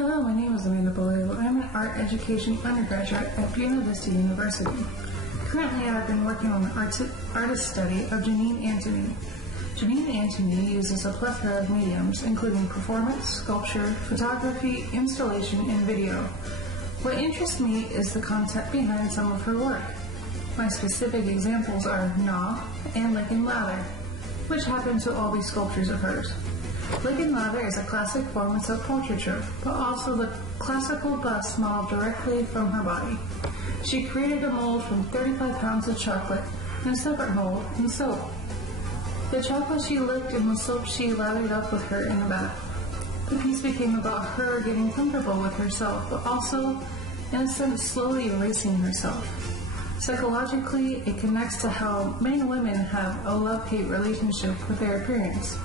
Hello, my name is Amanda Ballou. I'm an art education undergraduate at Buena Vista University. Currently, I've been working on the artist study of Janine Antoni. Janine Antoni uses a plethora of mediums, including performance, sculpture, photography, installation, and video. What interests me is the concept behind some of her work. My specific examples are Gnaw and Lick and Lather, which happen to all be sculptures of hers. Lick and Lather is a classic form of self-portraiture, but also the classical bust modeled directly from her body. She created a mold from 35 pounds of chocolate and a separate mold in soap. The chocolate she licked and the soap she lathered up with her in the bath. The piece became about her getting comfortable with herself, but also, in a sense, slowly erasing herself. Psychologically, it connects to how many women have a love-hate relationship with their appearance.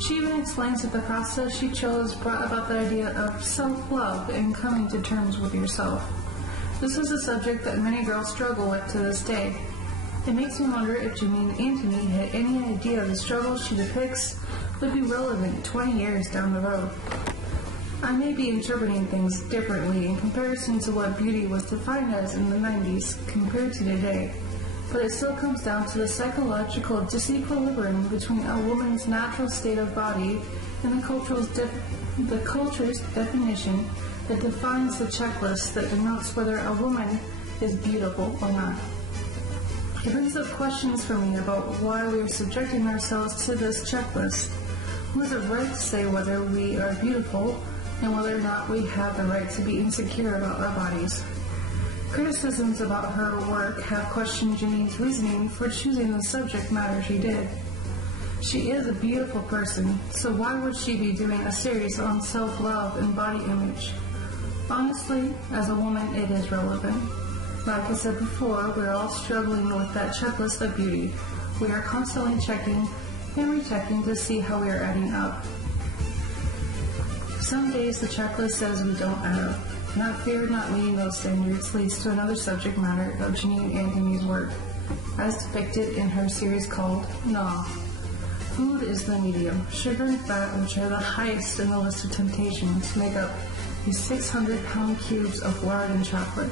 She even explains that the process she chose brought about the idea of self-love and coming to terms with yourself. This is a subject that many girls struggle with to this day. It makes me wonder if Janine Antoni had any idea the struggles she depicts would be relevant 20 years down the road. I may be interpreting things differently in comparison to what beauty was defined as in the 90s compared to today, but it still comes down to the psychological disequilibrium between a woman's natural state of body and the culture's definition that defines the checklist that denotes whether a woman is beautiful or not. It brings up questions for me about why we are subjecting ourselves to this checklist. Who has a right to say whether we are beautiful and whether or not we have the right to be insecure about our bodies? Criticisms about her work have questioned Janine's reasoning for choosing the subject matter she did. She is a beautiful person, so why would she be doing a series on self-love and body image? Honestly, as a woman, it is relevant. Like I said before, we're all struggling with that checklist of beauty. We are constantly checking and rechecking to see how we are adding up. Some days the checklist says we don't add up. Not fear not meeting those standards leads to another subject matter of Janine Antoni's work, as depicted in her series called Gnaw. Food is the medium. Sugar and fat, which are the highest in the list of temptations, make up these 600-pound cubes of lard and chocolate.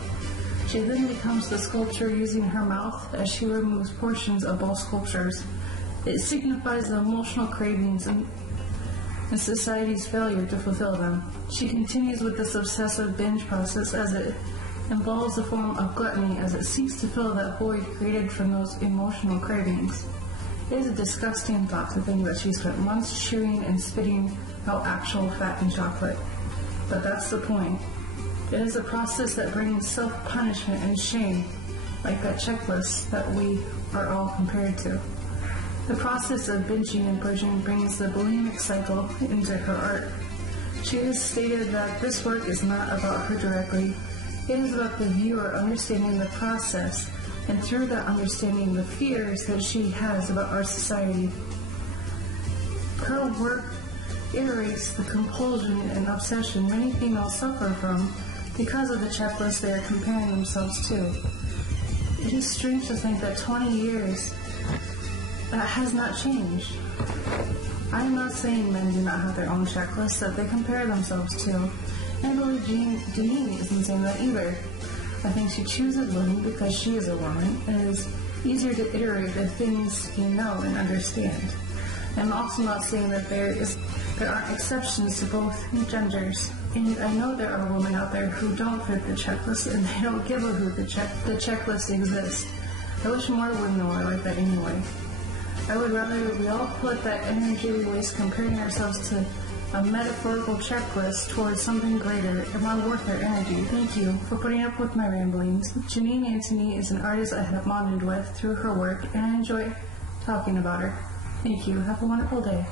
She then becomes the sculpture using her mouth as she removes portions of both sculptures. It signifies the emotional cravings and society's failure to fulfill them. She continues with this obsessive binge process as it involves a form of gluttony as it seeks to fill that void created from those emotional cravings. It is a disgusting thought to think that she spent months chewing and spitting out actual fat and chocolate. But that's the point. It is a process that brings self-punishment and shame, like that checklist that we are all compared to. The process of binging and purging brings the bulimic cycle into her art. She has stated that this work is not about her directly. It is about the viewer understanding the process, and through that understanding the fears that she has about our society. Her work iterates the compulsion and obsession many females suffer from because of the checklist they are comparing themselves to. It is strange to think that 20 years that has not changed. I am not saying men do not have their own checklists that they compare themselves to. And I believe Janine isn't saying that either. I think she chooses women because she is a woman, and it is easier to iterate the things you know and understand. I'm also not saying that there aren't exceptions to both genders. And I know there are women out there who don't fit the checklist, and they don't give a hoot the checklist exists. I wish more women were like that anyway. I would rather we all put that energy we waste comparing ourselves to a metaphorical checklist towards something greater and more worth our energy. Thank you for putting up with my ramblings. Janine Antoni is an artist I have bonded with through her work, and I enjoy talking about her. Thank you. Have a wonderful day.